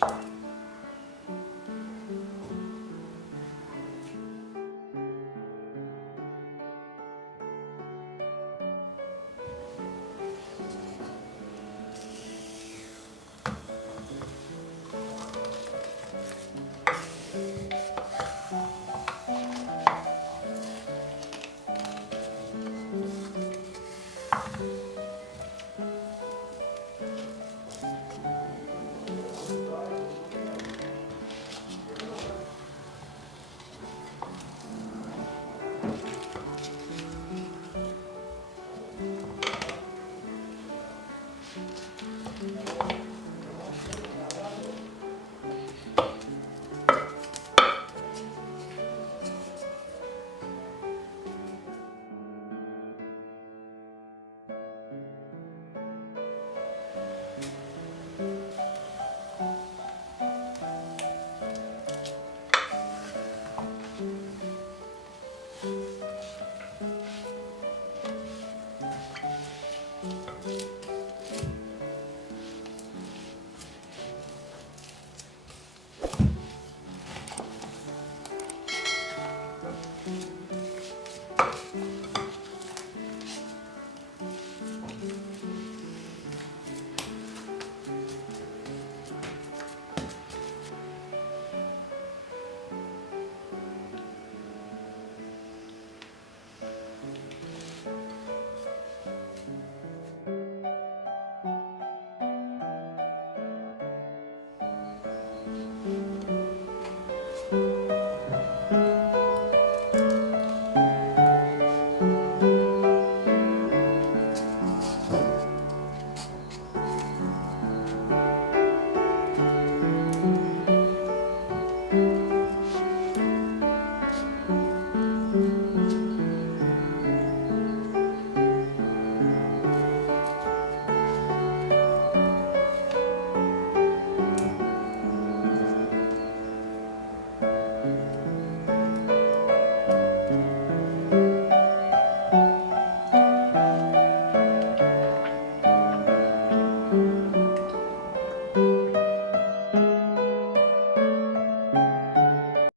Thank you.